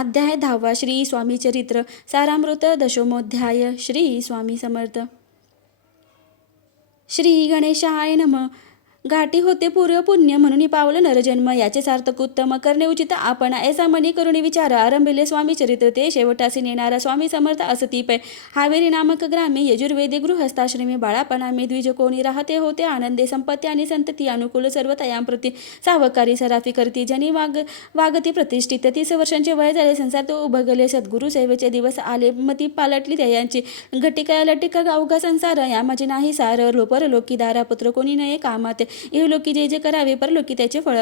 अध्याय 10वा. श्री स्वामी चरित्र सारामृत दशमोध्याय. श्री स्वामी समर्थ. श्री गणेशाय नमः. घाटी होते पूर्व पुण्य म्हणून पावलं नरजन्म, याचे सार्थक उत्तम करणे उचित आपण ऐसा मनी करून विचार आरंभिले स्वामी चरित्र ते शेवटासी नेणारा स्वामी समर्थ असती पै. हावेरी नामक ग्रामे यजुर्वेदी गृहस्थाश्रमी बाळापणामे द्विज कोणी राहते होते आनंदे संपत्ती आणि संतती अनुकूल सर्व तयांप्रती सावकारी सराफी करती जनी वागती प्रतिष्ठित. 30 वर्षांचे वय झाले संसार तो उभगले सद्गुरु सेवेचे दिवस आले मती पालटली त्यांची घटिका लटिका गावगा संसार या माझे नाही सार परलोकी दारापुत्र कोणी नये कामाते इहलोकी जे जे करावे परलोकी त्याचे फळ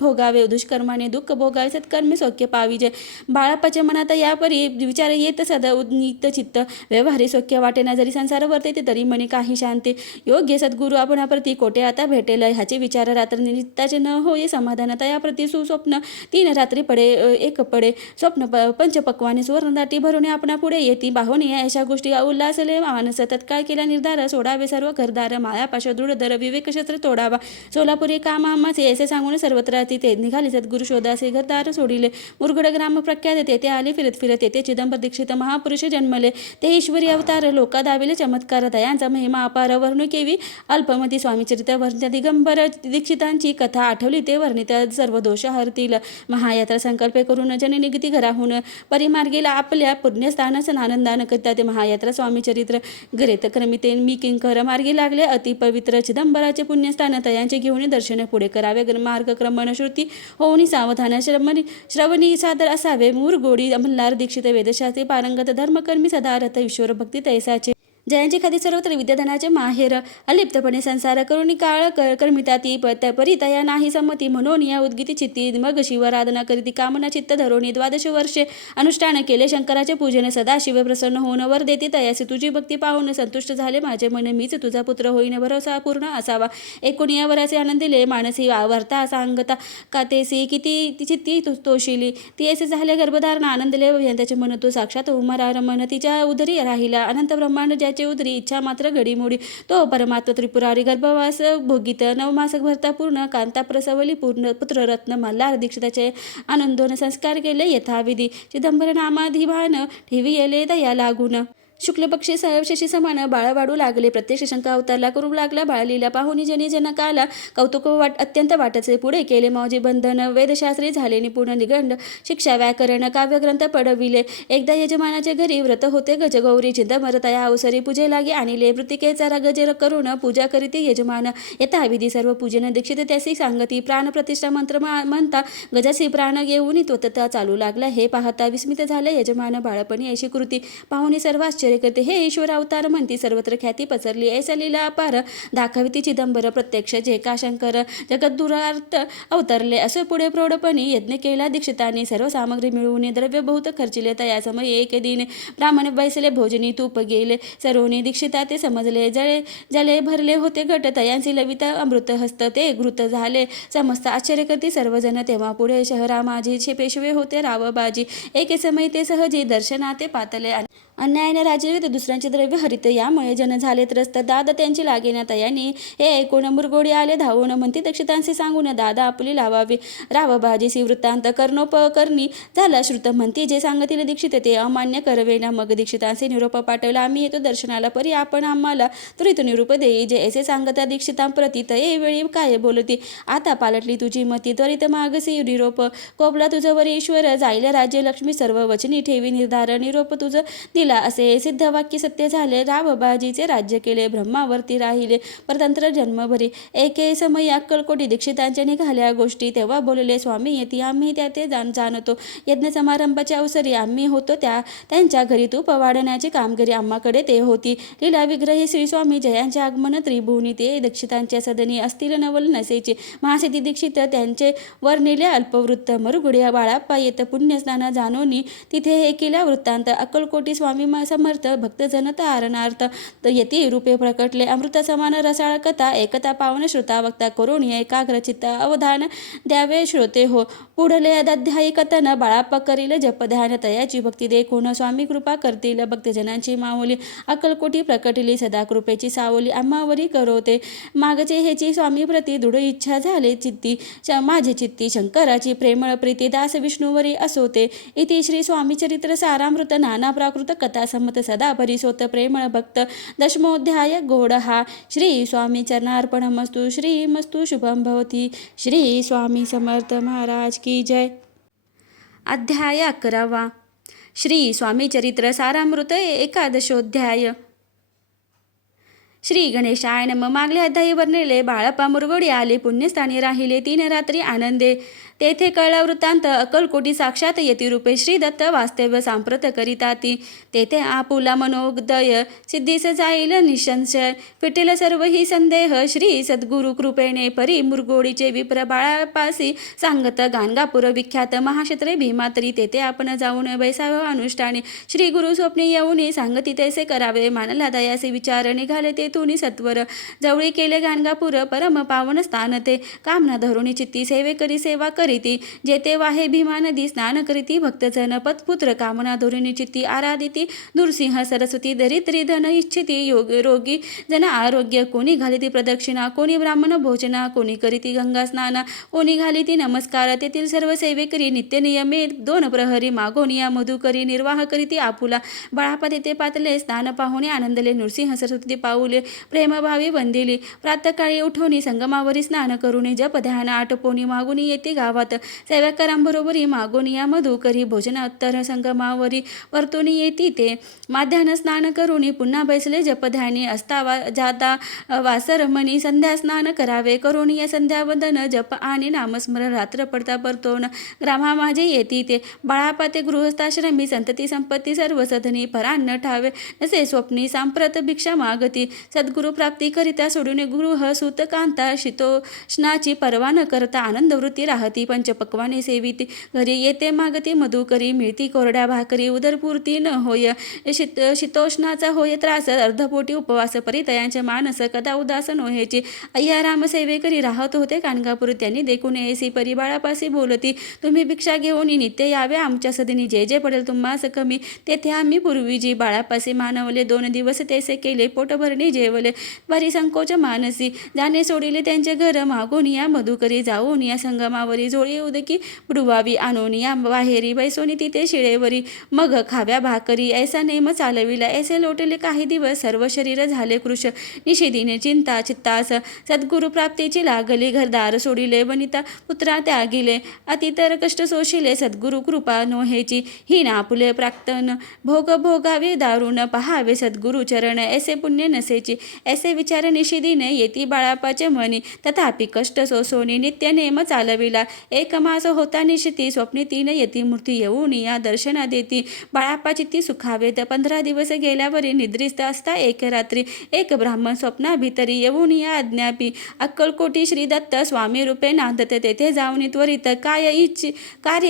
भोगावे दुष्कर्माने दुःख भोगावे सत्कर्मे सौख्य पाविजे. बाळापाच्या मनात यापरी विचार येत सदा उन्नीत चित्त व्यवहारी सौख्य वाटेना जरी संसार वर्तेते तरी मनी काही शांती. योग्य सद्गुरु आपणाप्रती कोठे आता भेटेल ह्याचे विचार रात्र नित्याचे न होय समाधान तयाप्रती सुस्वप्न 3 रात्री पडे एक पडे स्वप्न पंचपक्वाने सुवर्णदाटी भरून आपणा पुढे येती बाहोनी अशा गोष्टी उल्हासले मानस तत्काळ केला निर्धार सोडावे सर्व घरदार मायापाश दृढधर विवेकशस्त्र तोडावा. सोलापुरी कामाचे असे सांगून सर्वत्र तिथे निघाले सद्गुरु शोधासे घरदार सोडिले. मुरगुड ग्राम प्रख्यात तेथे आले फिरत फिरत येथे चिदंबर दीक्षित महापुरुष जन्मले. ते ईश्वरी अवतार लोका दाविले चमत्कार दयांचा महिमा अपार वर्णू केवी अल्पमती स्वामीचरित्र वर्णित दिगंबर दीक्षितांची कथा आठवली ते वर्णित सर्व दोष हरतील. महायात्रा संकल्प करून जननिगती घराहून परिमार्गेला आपल्या पुण्यस्थानास आनंदान करिता ते महायात्रा स्वामीचरित्र गरेत क्रमिते मी किंकर मार्गी लागले. अति पवित्र चिदंबराचे पुण्यस्थान तयांचे घेऊन दर्शन पुढे करावे. मार्गक्रमण श्रुती होऊन सावधान श्रवणी सादर असावे. मुरगोडी मल्हार दीक्षित वेदशास्त्री पारंगत धर्मकर्मी सदारथ ईश्वर भक्ती तैसाचे जयांची खादी सर्वत्र विद्याधनाचे माहेर अलिप्तपणे संसार करून काळ कर्मिता ती परी तया नाही संमती म्हणून या उद्गीती चित्ती मग शिवराधना करीती कामना चित्त धरोणी 12 वर्षे अनुष्ठान केले. शंकराचे पूजन सदा शिव प्रसन्न होऊन वर देते तयासी तुझी भक्ती पाहून संतुष्ट झाले माझे मन मीच तुझा पुत्र होईन भरोसा पूर्ण असावा. 19 वराचे आनंदिले मानसी वावरता सांगता कातेसी किती चित्ती तोशिली ती असे झाले गर्भधारणा आनंदले त्याचे मन तो साक्षात उमरार मन तिच्या उदरी राहिला अनंत ब्रह्मांड उदरी इच्छा मात्र घडीमोडी तो परमात्मा त्रिपुरारी गर्भवास भोगित 9 मास भरता पूर्ण कांता प्रसवली पूर्ण पुत्ररत्न मल्हार दीक्षिताचे आनंदोन संस्कार केले यथाविधी. चिदंबर नामाधिभान ठेवी येले दया लागून शुक्ल पक्षी शशी समान बाळ वाढू लागले. प्रत्यक्ष शंका अवतारला करू लागला बाळलीला पाहुणी जनी जनकाला कौतुक अत्यंत वाटचे. पुढे केले मौजी बंधन वेदशास्त्री झाले निपुण निगंड शिक्षा व्याकरण काव्यग्रंथ पडविले. एकदा यजमानाचे घरी व्रत होते गजगौरी चिदंबर तया अवसरी पूजे लागे आणले. मृतिकेचा गजर करून पूजा करीती यजमान यथाविधी सर्व पूजन दीक्षित त्यासी सांगती. प्राण प्रतिष्ठा मंत्र म्हणता गजासी प्राण घेऊन त्वतता चालू लागला. हे पाहता विस्मित झाले यजमान बाळपणी अशी कृती पाहुणी सर्व आश्चर्य करते. हे ईश्वर अवतार म्हणती सर्वत्र ख्याती पसरली ऐसा लीला अपार दाखविती चिदंबर प्रत्यक्ष जे का शंकर जगद्दुरार्थ अवतरले. असे पुढे प्रौढपणी यज्ञ केला दीक्षितांनी सर्व सामग्री मिळवून द्रव्य बहुत खर्चिले. तया समय एक दिन ब्राह्मण बैसले भोजनी तूप गेले सर्वनी दीक्षिता ते समजले. जले भरले होते घट तयांसी लविता अमृत हस्त ते घृत झाले. समस्त आश्चर्य करती सर्वजण. तेव्हा पुढे शहरा माझे पेशवे होते रावबाजी. एके समय ते सहजी दर्शनाते पातले अन्यायाने राजवित दुसऱ्यांचे द्रव्य हरित यामुळे जन झाले त्रस्त. दादा त्यांची लागेना तयानी हे ऐकून मुरगोडी आले धावून म्हणती दक्षितांशी सांगून दादा आपली लावावी. रावबाजीसी वृत्तांत कर्णोपकर्णी झाला श्रुत म्हणती जे सांगतील दीक्षित ते अमान्य करवेना. मग दीक्षितांशी निरोप पाठवला आम्ही येतो दर्शनाला परी आपण आम्हाला त्वरित निरूप देई. जे ऐसे सांगता दीक्षितांप्रती तये वेळी काय बोलती आता पालटली तुझी मती त्वरित मागसी निरोप कोपला तुझवर ईश्वर जाईल राज्य लक्ष्मी सर्व वचनी ठेवी निर्धार निरोप तुझ असे सिद्ध वाक्य सत्य झाले. रावबाजीचे राज्य केले ब्रह्मावरती राहिले परतंत्र जन्मभरी. एके समय अक्कलकोटी दीक्षितांच्या निघाल्या गोष्टी तेव्हा बोलले स्वामी येती आम्ही त्या ते जाणतो. यज्ञ समारंभाच्या अवसरी आम्ही होतो त्यांच्या घरी तूप वाढण्याची कामगिरी आम्हाकडे ते होती. लीला विग्रही श्री स्वामी जयांचे आगमन त्रिभुवनी ते दीक्षितांच्या सदनी असतील नवल नसेचे. महासिद्धी दीक्षित त्यांचे वर्णिले अल्पवृत्त मरुगुड्या बाळाप्पा येत पुण्यस्नान जानोनी तिथे हे केल्या वृत्तांत. अक्कलकोटी स्वामी स्वामी समर्थ भक्तजन तारणार्थ यती रूपे प्रकटले अमृत समान रसाळ कथा एकता पावन श्रोता वक्ता करून एकाग्र चित्त अवधान द्यावे श्रोते हो. पुढले अध्यायी कथन बाळाप्पा करील जप ध्यान तयाची भक्ती देखून स्वामी कृपा करतील भक्तजनांची माऊली अक्कलकोटी प्रकटली सदा कृपेची सावली आम्हावरी करवते मागचे ह्याची स्वामी प्रती दृढ इच्छा झाले चित्ती माझे चित्ती शंकराची प्रेमळ प्रीती दास विष्णूवरी असोते. इति श्री स्वामी चरित्र सारामृत नाना प्राकृत कथा संमत सदा परिसोत प्रेमळ भक्त दशमोध्याय गोड हा. श्री स्वामी चरणार्पणमस्तु. श्री मस्तु शुभम भवती. श्री स्वामी समर्थ महाराज की जय. अध्याय 11. श्री स्वामी चरित्र सारामृत एकादशोध्याय. श्री गणेशाय नमः. मागल्या अध्यायी वर्णिले बाळप्पा मुरगोडी आले पुण्यस्थानी राहिले 3 रात्री आनंदे. तेथे कळला वृत्तांत अक्कलकोटी साक्षात यतिरूपे श्री दत्त वास्तव्य सांप्रत करिताती. तेथे आपुला मनोदय सिद्धीस जाईल निसंशय फिटेल सर्व ही संदेह श्री सद्गुरु कृपेने परी मुरगोडीचे विप्र बाळापासी सांगत गाणगापूर विख्यात महाक्षत्रे भीमातरी तेथे आपण जाऊन बैसाव अनुष्ठाने श्री गुरु स्वप्नी येऊन सांगती तैसे करावे मानला दयासे विचार निघाले तेथून सत्वर जवळी केले गाणगापूर परम पावन स्थान ते कामना धरुणी चित्ती सेवे करी सेवा करीती जेते वाहे भीमा नदी स्नान करीती भक्तजन पतपुत्र कामना धरुणी चित्ती आराधिती दुर्सिंह सरस्वती दरिद्री धन इच्छिती रोगी जन आरोग्य कोणी घालिती प्रदक्षिणा कोणी ब्राह्मण भोजना कोणी करीती गंगा स्नान कोणी घालिती नमस्कार तेथील सर्व सेवेकरी नित्य नियमे 2 प्रहरी मागोनिया मधुकरी निर्वाह करीती आपुला बाळापा तेथे पातले स्नान पाहुणे आनंदले नृसिंह सरस्वती पाऊले प्रेमभावी वंदिली प्रातःकाळी उठवणी संगमावरी स्नान करुणी जप ध्यान आटपोनी मागुनी येते गावात सेवकांबरोबरी मागोनिया मधुकरी भोजनोत्तर संगमावरी वर्तुनी येती ते माध्यान स्नान करुणी पुन्हा बैसले जपध्यानी असता जाता वासरमणी संध्या स्नान करावे करुणी या संध्यावंदन जप आणि नामस्मरण रात्र पडता परतोन ग्रामा माझे येती ते बाळापा ते गृहस्थाश्रमी संतती संपत्ती सर्व सधनी परान्न ठावे नसे स्वप्नी सांप्रत भिक्षा मागती सद्गुरु प्राप्ती करिता सोडून गृह सुत कांता शीतोष्णाची पर्वा न करता आनंदवृत्ती राहती पंचपक्वाने सेविती घरी येते मागती मधुकरी मिळती कोरड्या भाकरी उदरपूर्ती न होय शीतोष्णाचा होय त्रास अर्धपोटी उपवास परितयांचे मानस कदा उदास नोहेची अय्या राम सेवेकरी राहत होते कानगापूर त्यांनी देखून येसी परी बाळापासी बोलती तुम्ही भिक्षा घेऊन नित्य यावे आमच्या सदनी जे जे पडेल तुम्हास कमी तेथे आम्ही पूर्वीजी बाळापासी मानवले 2 दिवस तेसे केले पोटभरणी जेवले परी संकोच मानसी जाणे सोडिले त्यांचे घर मागून या मधुकरी जाऊन या संगमावरी जोळी उदकी बुडवावी आणून या बाहेरी बैसोनी तिथे शिळेवरी मग खाव्या भाकरी ऐसा नेम चालविला ऐसे लोटले काही दिवस सर्व शरीर झाले कृश निषेधीने चिंता चित्तास सद्गुरु प्राप्तीची लागली घरदार सोडिले वनिता पुत्रा त्यागिले अतितर कष्ट सोशिले सद्गुरु कृपा नोहेची ही नापुले प्राक्तन भोग भोगावे दारुण पहावे सद्गुरु चरण ऐसे पुण्य नसेची ऐसे विचार निषेधीने येती बाळापाचे मनी तथापि कष्ट सोसोनी नित्य नेम चालविला 1 मास होता निशिती स्वप्नी 3 यती मूर्ती येऊन या दर्शना देती बाळापा चित्ती सुखावेत 15 दिवस गेल्यावरी निद्रिस्त असता 1 रात्री 1 ब्राह्मण स्वप्ना भितरी येऊन या अज्ञापी अक्कलकोटी श्री दत्त स्वामी रूपे नांदते तेथे जाऊन त्वरित कार्य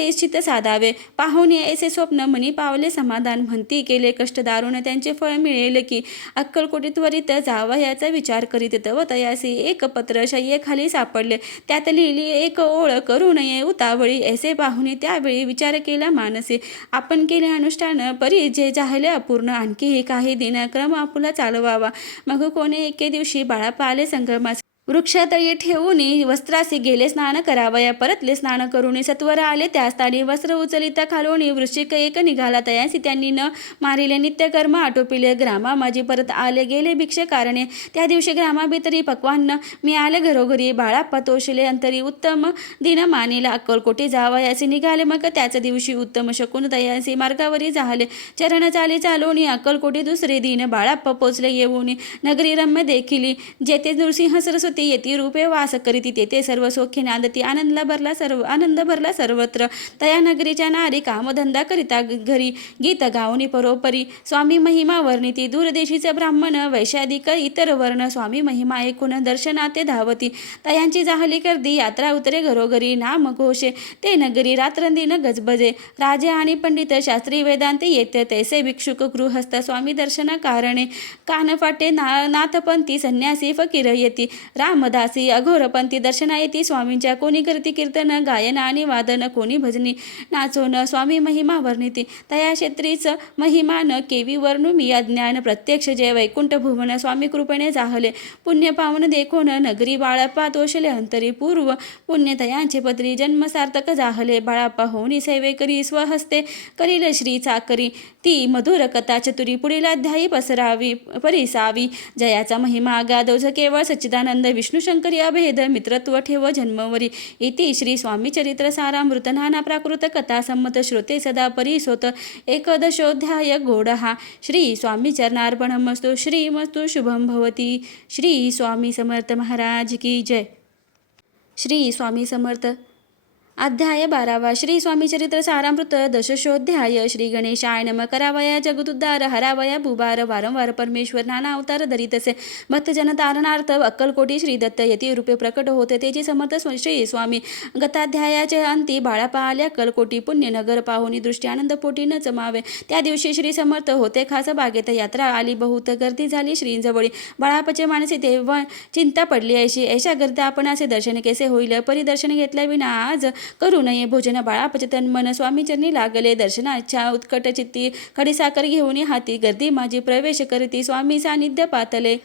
इच्छित साधावे पाहून ऐसे स्वप्न मनी पावले समाधान म्हणती केले कष्ट दारुण त्यांचे फळ मिळेल की अक्कलकोटी त्वरित जावा याचा विचार करीत तव तयासी 1 पत्र शय्येखाली सापडले त्यात लिहिली 1 ओळ करू नये उतावळी ऐसे पाहुणे त्यावेळी विचार केला मानसी आपण केले अनुष्ठान परी जे जाहले अपूर्ण आणखी काही दिनक्रम आपुला चालवावा मग कोणे एके दिवशी बाळापा आले संगमास वृक्षतळी ठेवून वस्त्रासी गेले स्नान करावया परतले स्नान करून सत्वर आले त्या स्थानी वस्त्र उचलिता खालोणी वृश्चिक 1 निघाला तयासी त्यांनी न मारिले नित्यकर्म आटोपिले ग्रामा माझी परत आले गेले भिक्षे कारणे त्या दिवशी ग्रामाभितरी पक्वान्न मी आले घरोघरी बाळाप्पा तोषले अंतरी उत्तम दिन मानिला अक्कलकोटी जावयासी निघाले मग त्याच दिवशी उत्तम शकून तयासी मार्गावरी झाले चरण चाली चालवणी अक्कलकोटी दुसरे दिन बाळाप्पा पोचले येऊन नगरी रम्य देखिली जेथे नृसिंह सरस्वती असती येती रूपे वास करीती तेथे सर्व सौख्य नांदती आनंद भरला सर्वत्र. तया नगरीच्या नारी कामधंदा करिता घरी गीत गावनी परोपरी स्वामी महिमा वर्णिती. दूरदेशीचे ब्राह्मण वैशाधिक इतर वर्ण स्वामी महिमा ऐकून दर्शनाते धावती. तयांची जाहली गर्दी यात्रा उतरे घरोघरी नाम घोषे ते नगरी रात्रंदिन गजबजे. राजे आणि पंडित शास्त्री वेदांती येते तैसे भिक्षुक गृहस्थ स्वामी दर्शन कारणे. कानफाटे नाथपंथी संन्यासी फकीर येती रामदासी अघोरपंथी दर्शना येती स्वामींच्या. कोणी करती कीर्तन गायन आणि वादन कोणी भजनी नाचोन स्वामी महिमा वर्णिती. तया क्षेत्रीच महिमा न केवी वर्णू मी अज्ञान प्रत्यक्ष जय वैकुंठ भुवन स्वामी कृपेने जाहले. पुण्य पावन देखोन नगरी बाळप्पा तोषले अंतरी पूर्व पुण्य तयांचे पत्री जन्म सार्थक जाहले. बाळप्पा होनी सेवे करी स्वहस्ते करील श्री चाकरी ती मधुर कथा चतुरी पुढील अध्यायी परिसावी. जयाचा महिमा गादोज केवळ सच्चिदानंद विष्णू शंकरी अभेद मित्रत्व ठेव जन्मवरी. इति श्री स्वामी चरित्र सारामृत नाना प्राकृत कथा संमत श्रोते सदा परिसोत. एकदशोऽध्याय गोडहा. श्री स्वामी चरणार्पणमस्तु. श्रीमस्तु शुभम भवती. श्री स्वामी समर्थ महाराज की जय. श्री स्वामी समर्थ. अध्याय 12. श्री स्वामी चरित्र सारामृत दशशोऽध्याय. श्री गणेशाय नमः. करावया जगदुद्धार हरावया भूभार वारंवार परमेश्वर नाना अवतार धरितसे भक्तजन तारणार्थ अक्कलकोटी श्री दत्त यती रूपे प्रकट होते तेची समर्थ श्री स्वामी. गताध्यायाचे अंती बाळापा आल्या अक्कलकोटी पुण्य नगर पाहुनी दृष्टी आनंद पोटी न जमावे. त्या दिवशी श्री समर्थ होते खास बागेत यात्रा आली बहुत गर्दी झाली श्रींजवळी. बाळापाचे माणसे तेव्हा चिंता पडली ऐशी ऐशा गर्दी आपण असे दर्शन केसे होईल परिदर्शन घेतल्या विना आज करू नये भोजन. बाळापचे तन मन स्वामीचरणी लागले दर्शनाच्या उत्कट चित्ती खडीसाखर घेऊन हाती गर्दी माझी प्रवेश करती स्वामी सानिध्य पातले.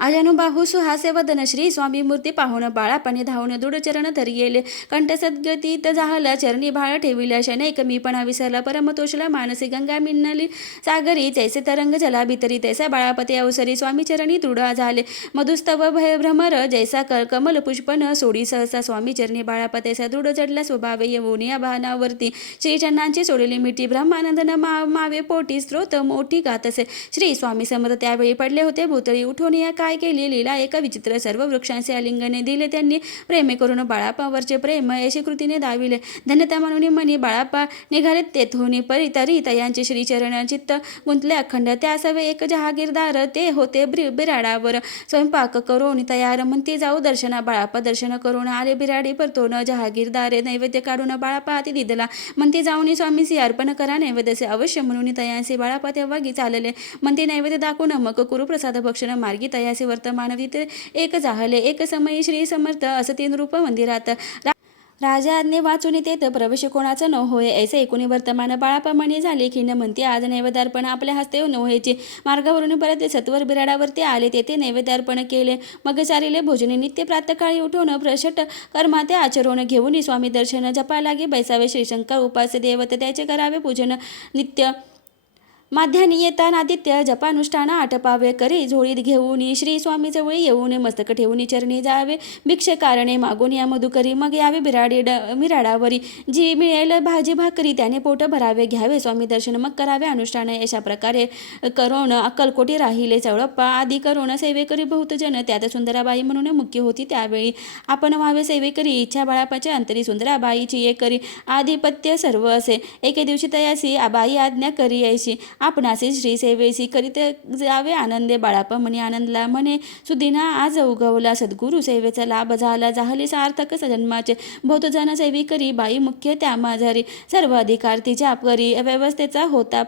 अजनुबाहू सुहासे वदन श्री स्वामी मूर्ती पाहून बाळापाने धावून दृढचरण धरी येले. कंठ सद्गतीत जाहला चरणी भाळ ठेविल्या शनैक मीपणा विसरला परमतोषला मानसी गंगा मिन्नली सागरी जैसे तरंग जला भितरी तैसा बाळापते अवसरी स्वामी चरणी दृढ झाले. मधुस्तव भय भ्रमर जैसा कमल पुष्पन सोडी सहसा स्वामी चरणी बाळापतेसा दृढ चढला स्वभावे येऊन या भानावरती. श्रीचरणांची सोडली मिठी ब्रह्मानंद न मावे पोटी स्त्रोत मोठी गातसे. श्री स्वामी समर्थ त्यावेळी पडले होते भूतळी उठून या काय केली लीला एक विचित्र सर्व वृक्षांचे आलिंगने दिले त्यांनी प्रेमे करून बाळापावरचे प्रेम अशी कृतीने दाविले. धन्यता म्हणून मनी बाळापा निघाले तेथून तरी तयांचे श्रीचरण चित्त गुंतले अखंड. त्यासवे एक जहागीरदार ते होते बिराडावर स्वयंपाक करून तयार म्हणती जाऊ दर्शना. बाळापा दर्शन करून आले बिराडी परतोन जहागीरदारे नैवेद्य काढून बाळापा हाती दिदला. म्हणती जाऊन स्वामीसी अर्पण करा नैवेद्यसे अवश्य म्हणून तयांचे बाळापा तेव्हा चालले. म्हणती नैवेद्य दाखवून मग कुरु प्रसाद भक्षण मार्गी तयासे वर्तमान तिथे एक जाहले. एक समयी श्री समर्थ असती नृप मंदिरात राजा आज्ञे वाचून तेथ प्रवेश कोणाचा न होय ऐसे एकूणी वर्तमान बाळाप्रमाणे झाले. खिन्न म्हणते आज नैवेद्यार्पण आपल्या हस्ते नव्हेचे. मार्गावरून परत सत्वर बिराडावरती आले तेथे नैवेद्यार्पण केले. मग चारिले भोजने नित्य प्रातकाळी उठवून प्रशट कर्माते आचरून घेऊन स्वामी दर्शन जपा लागे बैसावे. श्रीशंकर उपास्य देवत त्याचे करावे पूजन नित्य. माध्यानी येताना आदित्य जपानुष्ठान आटपावे करी झोळीत घेऊन श्री स्वामी जवळ येऊन मस्तक ठेवून चरणी जावे. भिक्षे कारणे मागून या मधुकरी मग यावे बिराडावरी. जी मिळेल भाजी भाकरी त्याने पोट भरावे घ्यावे स्वामी दर्शन मग करावे अनुष्ठान. अशा प्रकारे करून अक्कलकोटी राहिले. चवळप्पा आदी करून सेवेकरी बहुतजन त्यात सुंदराबाई म्हणून मुख्य होती. त्यावेळी आपण व्हावे सेवेकरी इच्छा बाळापाच्या अंतरी सुंदराबाईची एकरी आधिपत्य सर्व असे. एके दिवशी तयासी आबाई आज्ञा करी ऐशी आपणासी श्री सेवेसी करीत जावे आनंदे. बाळापा म्हणे आनंदला म्हणे सुदिना आज उगवला सद्गुरु सेवेचा लाभ झाला जाहली सार्थक जन्माचे. बहुतजन सेवी करी बाई मुख्य त्या माझारी सर्व अधिकार तिच्या करी व्यवस्थेचा होता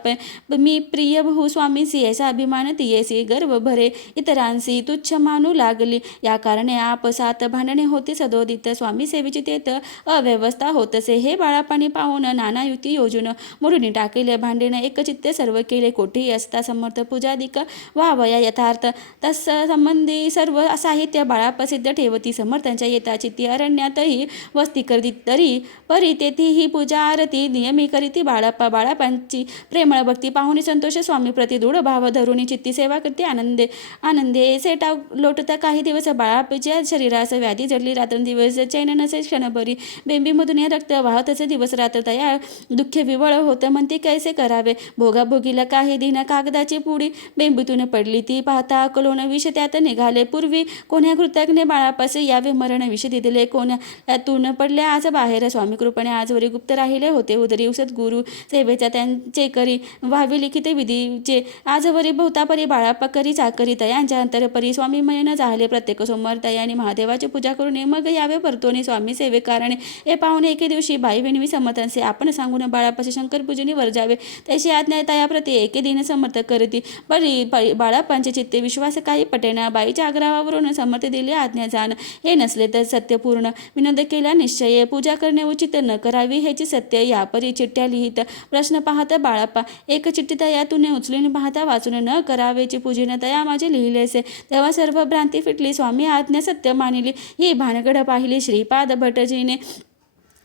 मी प्रिय बहु स्वामीसी ऐसा अभिमान तियेसी गर्व भरे इतरांसी तुच्छ मानू लागली. या कारणे आपसात भांडणे होते सदोदित स्वामी सेवेची तेथ अव्यवस्था होतसे. हे बाळापाणी पाहून नाना युती योजून मोडून टाकले भांडण एकचित्ते सर्व केले. कोठेही असता समर्थ पूजादिक व्हावया यथार्थ तस संबंधी सर्व साहित्य बाळाप्रसिद्ध ठेवती. समर्थांच्या येता चित्ती अरण्यातही वस्ती करती तरी परी तेथीही पूजा आरती नियमी करीती. बाळापांची प्रेमळ भक्ती पाहुणी संतोष स्वामी प्रति दृढ भाव धरून चित्ती सेवा करते आनंदे सेटा लोटता. काही दिवस बाळापाच्या शरीरास व्याधी जडली. रात्रंदिवस चैन नसे क्षणभरी बेंबीमधून रक्त वाहत असे दिवस रात्र तया दुःख विवळ होत म्हणते कैसे करावे. भोगाभोगी पाहिलं काही दिन कागदाची पुडी बेंबीतून पडली, ती पाहता अकलोन विष त्यात निघाले. पूर्वी कोण्या कृतज्ञ बाळापासे यावे मरण विष दिले, कोण्यातून पडले आज बाहेर. स्वामी कृपेने आजवरी गुप्त राहिले होते उदरी सद्गुरु सेवेचा त्यांचे करी व्हावे लिखित विधीचे. आजवरी बहुतापरी बाळाप्पा करी चाकरी तयांच्या अंतरपरी स्वामीमय न झाले. प्रत्येक सोमवार तयाने महादेवाची पूजा करून मग यावे परतोने स्वामी सेवे कारणे. हे पाहुणे एके दिवशी बाई विनवी समर्थांचे आपण सांगून बाळापाशी शंकर पूजनी वर जावे, त्याची आज्ञा तयाप्रती एके दिन समर्थ करती. बरी बाळाप्पांचे चित्ते विश्वास काही पटेना. बाईच्या आग्रहावरून समर्थ दिले आज्ञा जाण. हे नसले तर सत्यपूर्ण विनोद केला निश्चय, पूजा करणे उचित न करावी हेची सत्य. यापरी चिठ्ठ्या लिहित प्रश्न पाहत बाळाप्पा, एक चिठ्ठी तयातून उचलून पाहता वाचून न करावेची पूजन तया माझे लिहिलेसे. तेव्हा सर्व भ्रांती फिटली, स्वामी आज्ञा सत्य मानिली. ही भानगड पाहिली श्रीपाद भटजीने.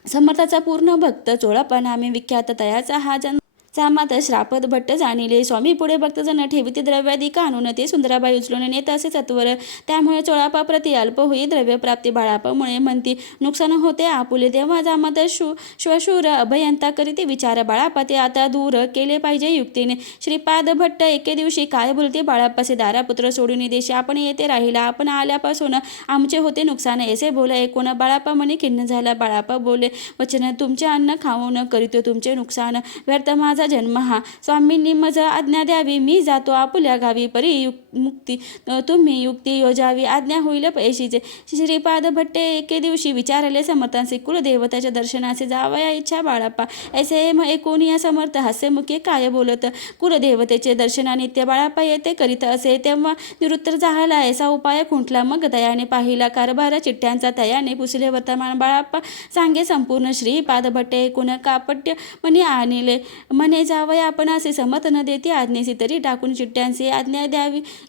समर्थाचा पूर्ण भक्त चोळप्पा नामे विख्यात तयाचा हा जन्म सामात श्रापद भट्ट जाणिले. स्वामी पुढे भक्तजन ठेविती द्रव्याधिक आणून ते सुंदराबाई उचलून नेत असे सत्वर. त्यामुळे चोळापा प्रति अल्प होई द्रव्य प्राप्ती. बाळापामुळे म्हणती नुकसान होते आपुले. तेव्हा जामात श्वशूर अभयंता करीती विचार. बाळापा ते आता दूर केले पाहिजे युक्तीने. श्रीपाद भट्ट एके दिवशी काय बोलते बाळापासे, दारापुत्र सोडून देशी आपण येथे राहिला. आपण आल्यापासून आमचे होते नुकसान ऐसे बोला ऐकून बाळापा मनी खिन्न झाला. बाळापा बोले, वचन तुमचे अन्न खाऊन करीतो तुमचे नुकसान. व्यर्थ माझा जन्म हा. स्वामींनी मज आज्ञा द्यावी, मी जातो आपुल्या गावी. परी मुक्ती तुम्ही युक्ती योजावी, आज्ञा होईल पैशीचे. श्रीपाद भट्टे एके दिवशी विचारले समर्थांचे, कुलदेवताच्या दर्शनाचे जावया इच्छा बाळाप्पा. ऐसे ऐकून या समर्थ हास्यमुखी काय बोलत. कुलदेवतेचे दर्शनानित्य बाळाप्पा येते करीत असे. तेव्हा निरुत्तर झाला ऐसा उपाय खुंटला. मग तयाने पाहिला कारभार चिठ्ठ्यांचा. तयाने पुसले वर्तमान. बाळाप्पा सांगे संपूर्ण. श्रीपाद भट्टे ऐकून कापट्य मनी आणले. म्हणे जावया आपण असे समर्थ न देती आज्ञेसी, तरी टाकून चिठ्ठ्यांची आज्ञा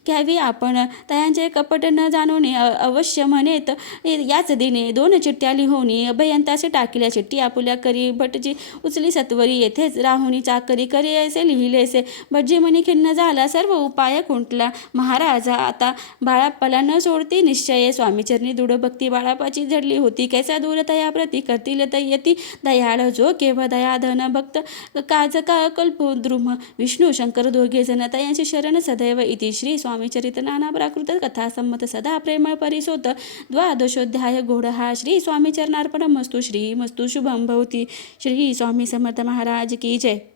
घ्यावी आपण. तयांचे कपट न जाणून अवश्य म्हणेत याच दिने 2 चिठ्ठ्या लिहून अभयंतासे टाकिल्या. चिठ्ठी आपुल्या करी भटजी उचली सत्वरी, येथेच राहुनी चाकरी करी ऐसे लिहिलेसे. भटजी मनी खिन्न झाला, सर्व उपाय खुंटला. महाराज आता बाळाप्पाला न सोडती निश्चय. स्वामीचरणी दृढ भक्ती बाळाप्पाची जडली होती. कैसा दूर तयाप्रती करतील तय्यती दयाळ. जो केव्हा दयाधन भक्त काज का कल्पद्रुम. विष्णू शंकर दोघे जन तयांची शरण सदैव इति. श्री स्वामीचरित नाना प्राकृत कथा संमत सदा प्रेमळ परिसोत. द्वादशोध्याय घोड हा. श्री स्वामी चरणार्पणमस्तु. श्री मस्तु शुभम भवती. श्री स्वामी समर्थ महाराज की जय.